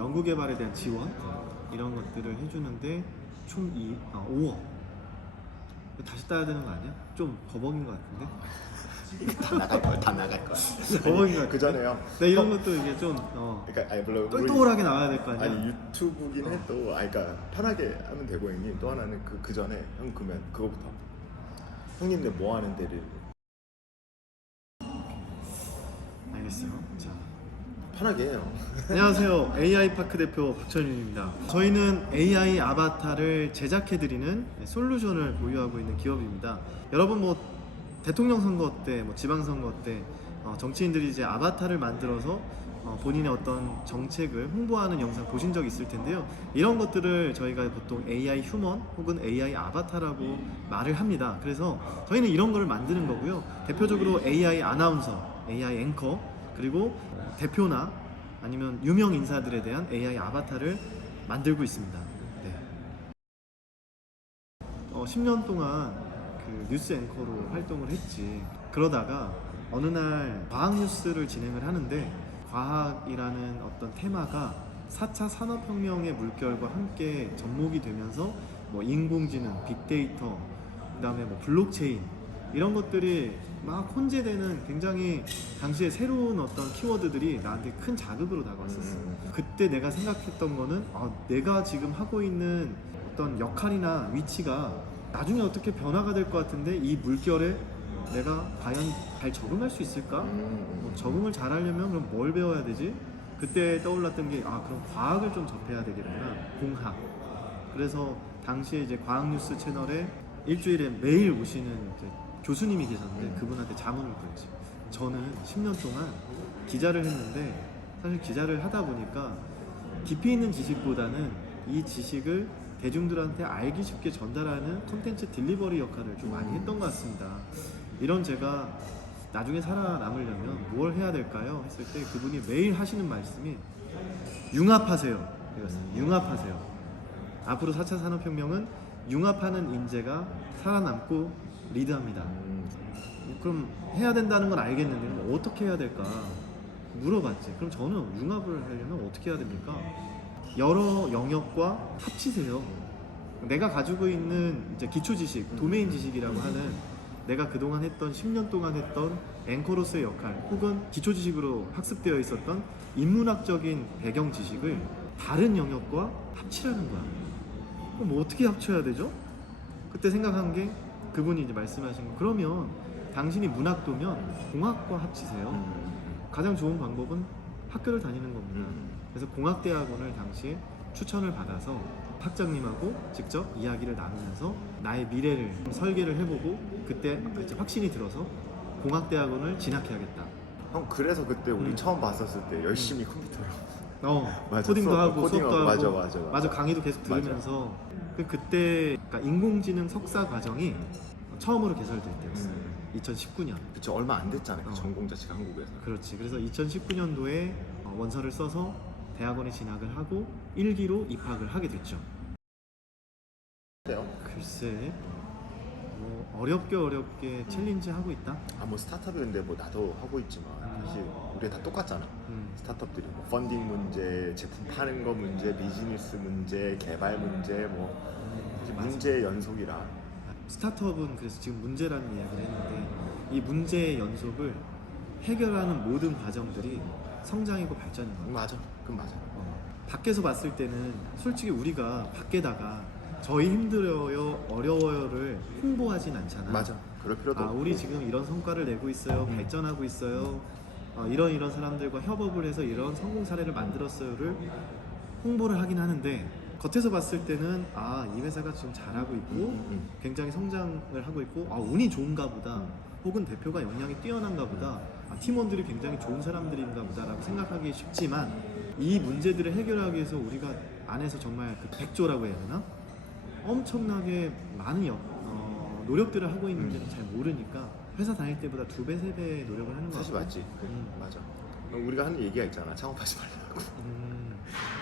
연구 개발에 대한 지원 이런 것들을 해주는데 총 5억. 다시 따야 되는 거 아니야? 좀 버벅인 것 같은데? 다 나갈 거야, 다 나갈 거야. 버벅인 것 같은데? 그 전에요. 네, 이런 것도 이게 좀 그러니까 아니 물론 똘똘하게 나와야 될 거 아니야? 아니 유튜브긴 해도 그러니까 편하게 하면 되고 형님. 또 하나는 그 전에 형 그러면 그거부터. 형님들 뭐 하는 데를 알겠어요. 자, 편하게 해요. 안녕하세요. AI 파크 대표 박천윤입니다. 저희는 AI 아바타를 제작해드리는 솔루션을 보유하고 있는 기업입니다. 여러분 뭐 대통령 선거 때, 뭐 지방선거 때 정치인들이 이제 아바타를 만들어서 본인의 어떤 정책을 홍보하는 영상 보신 적 있을 텐데요. 이런 것들을 저희가 보통 AI 휴먼 혹은 AI 아바타라고 말을 합니다. 그래서 저희는 이런 거를 만드는 거고요. 대표적으로 AI 아나운서, AI 앵커, 그리고 대표나 아니면 유명 인사들에 대한 AI 아바타를 만들고 있습니다. 네. 10년 동안 그 뉴스 앵커로 활동을 했지. 그러다가 어느 날 과학 뉴스를 진행을 하는데 과학이라는 어떤 테마가 4차 산업혁명의 물결과 함께 접목이 되면서 뭐 인공지능, 빅데이터, 그다음에 뭐 블록체인 이런 것들이 막 혼재되는 굉장히 당시에 새로운 어떤 키워드들이 나한테 큰 자극으로 다가왔었어. 그때 내가 생각했던 거는 내가 지금 하고 있는 어떤 역할이나 위치가 나중에 어떻게 변화가 될 것 같은데 이 물결에 내가 과연 잘 적응할 수 있을까? 뭐 적응을 잘 하려면 그럼 뭘 배워야 되지? 그때 떠올랐던 게 그럼 과학을 좀 접해야 되겠구나. 공학. 그래서 당시에 이제 과학뉴스 채널에 일주일에 매일 오시는 이제 교수님이 계셨는데 그분한테 자문을 구했지. 저는 10년 동안 기자를 했는데 사실 기자를 하다 보니까 깊이 있는 지식보다는 이 지식을 대중들한테 알기 쉽게 전달하는 콘텐츠 딜리버리 역할을 좀 많이 했던 것 같습니다. 이런 제가 나중에 살아남으려면 뭘 해야 될까요? 했을 때 그분이 매일 하시는 말씀이 융합하세요. 이거였어요. 융합하세요. 앞으로 4차 산업혁명은 융합하는 인재가 살아남고 리드합니다. 그럼 해야 된다는 건 알겠는데 뭐 어떻게 해야 될까 물어봤지. 그럼 저는 융합을 하려면 어떻게 해야 됩니까? 여러 영역과 합치세요. 내가 가지고 있는 이제 기초 지식, 도메인 지식이라고 하는 내가 그동안 했던 10년 동안 했던 앵커로서의 역할 혹은 기초 지식으로 학습되어 있었던 인문학적인 배경 지식을 다른 영역과 합치라는 거야. 그럼 뭐 어떻게 합쳐야 되죠? 그때 생각한 게 그분이 이제 말씀하신 거, 그러면 당신이 문학도면 공학과 합치세요. 가장 좋은 방법은 학교를 다니는 겁니다. 그래서 공학대학원을 당시에 추천을 받아서 학장님하고 직접 이야기를 나누면서 나의 미래를 설계를 해보고 그때 이제 확신이 들어서 공학대학원을 진학해야겠다. 형 그래서 그때 우리 처음 봤었을 때 열심히 컴퓨터로 맞아, 코딩도 하고 수업도 하고 맞아. 강의도 계속 들으면서 그때 그러니까 인공지능 석사 과정이 처음으로 개설될 때였어요. 2019년. 그쵸, 얼마 안 됐잖아요. 전공 자체가 한국에서. 그렇지. 그래서 2019년도에 원서를 써서 대학원에 진학을 하고 1기로 입학을 하게 됐죠. 어때요? 글쎄 뭐 어렵게 챌린지 하고 있다. 뭐 스타트업인데 뭐 나도 하고 있지만 사실 우리 다 똑같잖아. 스타트업들이 뭐 펀딩 문제, 제품 파는 거 문제, 비즈니스 문제, 개발 문제, 뭐 사실 문제의 연속이라. 스타트업은 그래서 지금 문제라는 이야기를 했는데 이 문제의 연속을 해결하는 모든 과정들이 성장이고 발전인 거야. 맞아, 그건 맞아. 밖에서 봤을 때는 솔직히 우리가 밖에다가 저희 힘들어요, 어려워요를 홍보하진 않잖아. 맞아, 그럴 필요도 없고. 우리 지금 이런 성과를 내고 있어요, 발전하고 있어요, 이런 사람들과 협업을 해서 이런 성공 사례를 만들었어요를 홍보를 하긴 하는데 겉에서 봤을 때는 이 회사가 지금 잘하고 있고 굉장히 성장을 하고 있고 운이 좋은가 보다 혹은 대표가 역량이 뛰어난가 보다 팀원들이 굉장히 좋은 사람들인가 보다라고 생각하기 쉽지만 이 문제들을 해결하기 위해서 우리가 안에서 정말 그 백조라고 해야 되나? 엄청나게 많은 노력들을 하고 있는지는 잘 모르니까 회사 다닐 때보다 2배, 3배 노력을 하는 거 사실 같고. 맞지. 맞아. 우리가 하는 얘기가 있잖아. 창업하지 말라고.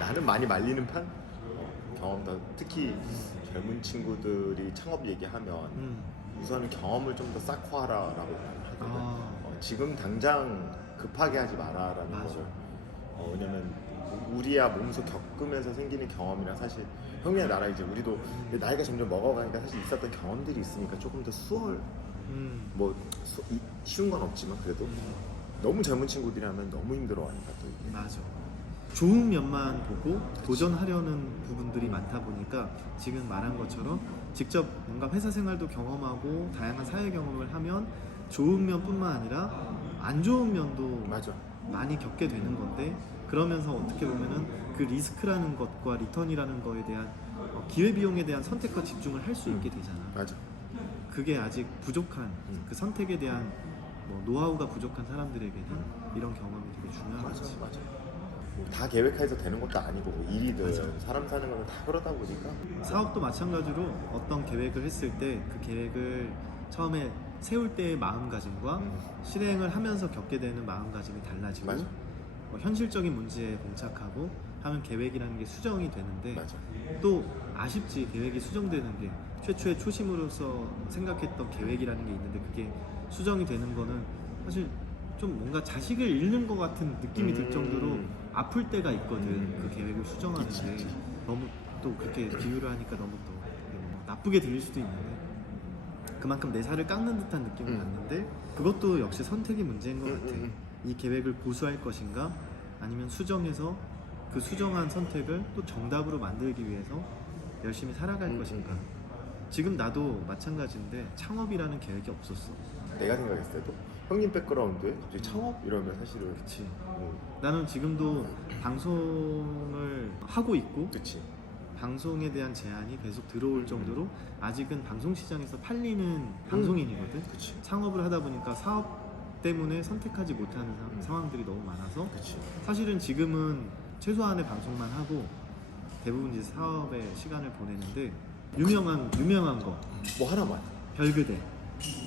나는 많이 말리는 편? 경험도 특히 젊은 친구들이 창업 얘기하면 우선은 경험을 좀 더 쌓고 하라라고 하거든. 지금 당장 급하게 하지 마라라는 거를. 왜냐면 우리야 몸소 겪으면서 생기는 경험이랑 사실 형이랑 나랑 이제 우리도 나이가 점점 먹어가니까 사실 있었던 경험들이 있으니까 조금 더 뭐 쉬운 건 없지만 그래도 너무 젊은 친구들이라면 너무 힘들어하니까 또 이게. 맞아. 좋은 면만 보고 도전하려는 부분들이 많다 보니까 지금 말한 것처럼 직접 뭔가 회사 생활도 경험하고 다양한 사회 경험을 하면 좋은 면뿐만 아니라 안 좋은 면도 맞아. 많이 겪게 되는 건데, 그러면서 어떻게 보면은 그 리스크라는 것과 리턴이라는 거에 대한 기회비용에 대한 선택과 집중을 할 수 있게 되잖아. 맞아. 그게 아직 부족한 그 선택에 대한 뭐 노하우가 부족한 사람들에게는 이런 경험이 되게 중요한 맞아. 거지. 맞아. 다 계획해서 되는 것도 아니고 뭐 일이든 맞아. 사람 사는 거는 다 그러다 보니까 사업도 마찬가지로 어떤 계획을 했을 때 그 계획을 처음에 세울 때의 마음가짐과 실행을 하면서 겪게 되는 마음가짐이 달라지고, 맞아. 현실적인 문제에 봉착하고 하면 계획이라는 게 수정이 되는데, 맞아. 또 아쉽지, 계획이 수정되는 게 최초의 초심으로서 생각했던 계획이라는 게 있는데 그게 수정이 되는 거는 사실 좀 뭔가 자식을 잃는 것 같은 느낌이 들 정도로 아플 때가 있거든. 그 계획을 수정하는데 그치. 너무 또 그렇게 비유를 하니까 너무 또 나쁘게 들릴 수도 있는데 그만큼 내 살을 깎는 듯한 느낌을 받는데, 그것도 역시 선택의 문제인 것 같아. 이 계획을 고수할 것인가 아니면 수정해서 그 수정한 선택을 또 정답으로 만들기 위해서 열심히 살아갈 것인가. 지금 나도 마찬가지인데 창업이라는 계획이 없었어. 내가 생각했을 때도 형님 백그라운드에 갑자기 창업 이러면 사실은 그치. 나는 지금도 방송을 하고 있고 그치. 방송에 대한 제안이 계속 들어올 정도로 아직은 방송 시장에서 팔리는 방송인이거든. 그치. 창업을 하다 보니까 사업 때문에 선택하지 못하는 상황들이 너무 많아서 그치. 사실은 지금은 최소한의 방송만 하고 대부분 이제 사업에 시간을 보내는데, 유명한 거 뭐 하나만. 별그대,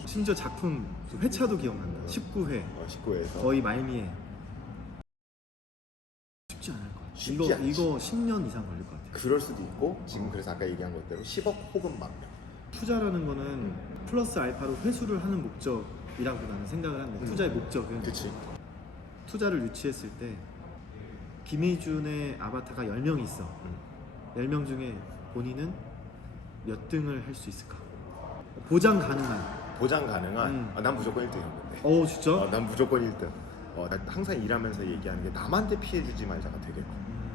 심지어 작품 회차도 기억난다. 19회 19회에서 거의 말미에. 쉽지 않을 거야. 쉽지 않지. 이거 10년 이상 걸릴 것 같아. 그럴 수도 있고 지금 그래서 아까 얘기한 것대로 10억 혹은 10,000명. 투자라는 거는 플러스 알파로 회수를 하는 목적이라고 나는 생각을 하는데, 투자의 목적은 그치. 투자를 유치했을 때 김희준의 아바타가 10명이 있어. 10명 중에 본인은 몇 등을 할 수 있을까? 보장 가능한. 보장 가능한. 난 무조건 1등이었는데. 진짜? 난 무조건 1등. 난 항상 일하면서 얘기하는 게 남한테 피해 주지 말자가 되게 커.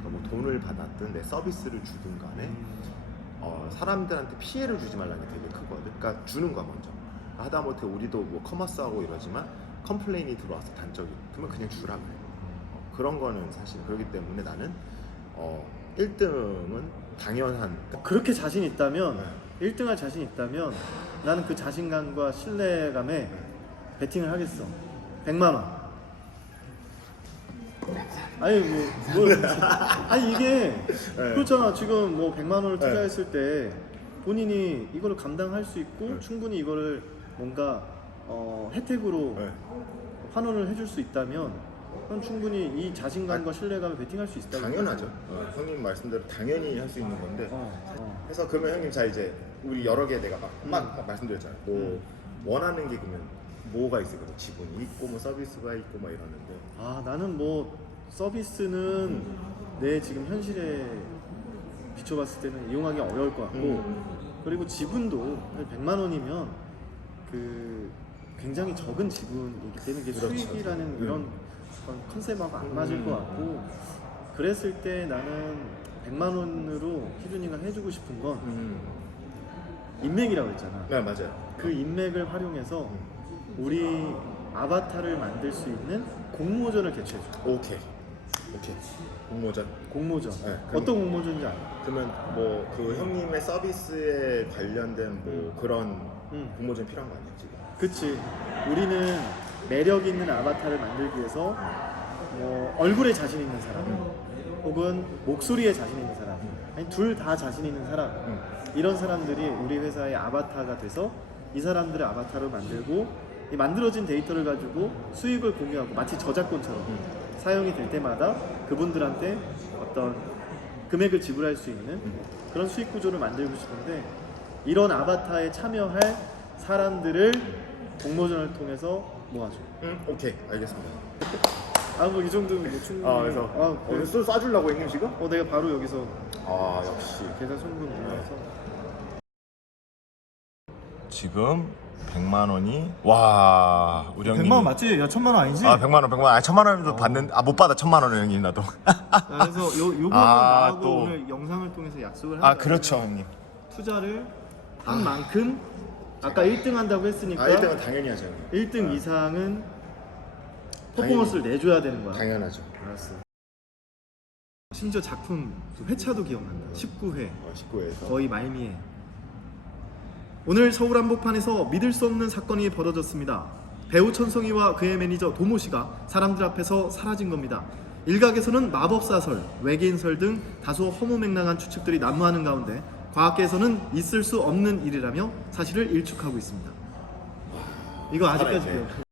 그러니까 뭐 돈을 받았든 내 서비스를 주든 간에 사람들한테 피해를 주지 말라는 게 되게 크거든. 그러니까 주는 거야 먼저. 하다못해 우리도 뭐 커머스하고 이러지만 컴플레인이 들어와서 단적이 그러면 그냥 주라 그래. 그런 거는 사실 그렇기 때문에 나는 1등은 당연한. 그렇게 자신 있다면 1등할 자신 있다면 나는 그 자신감과 신뢰감에 베팅을 하겠어. 100만 원. 아니 아니 이게 그렇잖아. 지금 뭐 100만 원을 투자했을 때 본인이 이거를 감당할 수 있고 충분히 이거를 뭔가 혜택으로 환원을 해줄 수 있다면 그럼 충분히 이 자신감과 신뢰감을 베팅할 수 있다. 당연하죠. 형님 말씀대로 당연히 할 수 있는 건데. 그래서 그러면 형님 자 이제 우리 여러 개 내가 막 말씀드렸잖아요. 뭐 원하는 게 그러면 뭐가 있을까요? 지분이 있고 뭐 서비스가 있고 뭐 이러는데. 나는 뭐 서비스는 내 지금 현실에 비춰봤을 때는 이용하기 어려울 것 같고, 그리고 지분도 100만 원이면 그 굉장히 적은 지분이기 때문에 이게 그렇죠. 수익이라는 이런 컨셉하고 안 맞을 것 같고, 그랬을 때 나는 100만 원으로 희준이가 해주고 싶은 건 인맥이라고 했잖아. 네 맞아요. 그 인맥을 활용해서 우리 아바타를 만들 수 있는 공모전을 개최해줘. 오케이. 공모전. 네, 그럼- 어떤 공모전인지 알아? 그러면 뭐 그 형님의 서비스에 관련된 뭐 그런 공모전 필요한 거 아니에요 지금? 그치. 우리는 매력 있는 아바타를 만들기 위해서 뭐 얼굴에 자신 있는 사람, 혹은 목소리에 자신 있는 사람, 아니 둘 다 자신 있는 사람, 이런 사람들이 우리 회사의 아바타가 돼서 이 사람들의 아바타를 만들고 이 만들어진 데이터를 가지고 수익을 공유하고 마치 저작권처럼 사용이 될 때마다 그분들한테 어떤 금액을 지불할 수 있는 그런 수익 구조를 만들고 싶은데, 이런 아바타에 참여할 사람들을 공모전을 통해서 모아줘. 오케이 알겠습니다. 아 뭐 이 정도면 뭐 충분히. 그래서 그래. 또 쏴주려고 형님 지금? 내가 바로 여기서 아 역시. 계좌 송금 눌러서. 지금 100만 원이 와 우리 형님 100만 원 맞지? 야 1000만 원 아니지? 아 100만 원 100만 원 1000만 원도 받는 못 받아 1000만 원 형님 나도 그래서 요거 나하고 또. 오늘 영상을 통해서 약속을 아 한 거야. 그렇죠 형님 투자를 한 만큼 아까 1등 한다고 했으니까 1등은 당연히 하죠 형님 1등 이상은 퍼포먼스를 내줘야 되는 거야. 당연하죠 알았어. 심지어 작품 그 회차도 기억난다. 19회 19회에서 거의 말미에. 오늘 서울 한복판에서 믿을 수 없는 사건이 벌어졌습니다. 배우 천성이와 그의 매니저 도모 씨가 사람들 앞에서 사라진 겁니다. 일각에서는 마법사설, 외계인설 등 다소 허무맹랑한 추측들이 난무하는 가운데 과학계에서는 있을 수 없는 일이라며 사실을 일축하고 있습니다. 이거 아직까지 살아있네. 기억.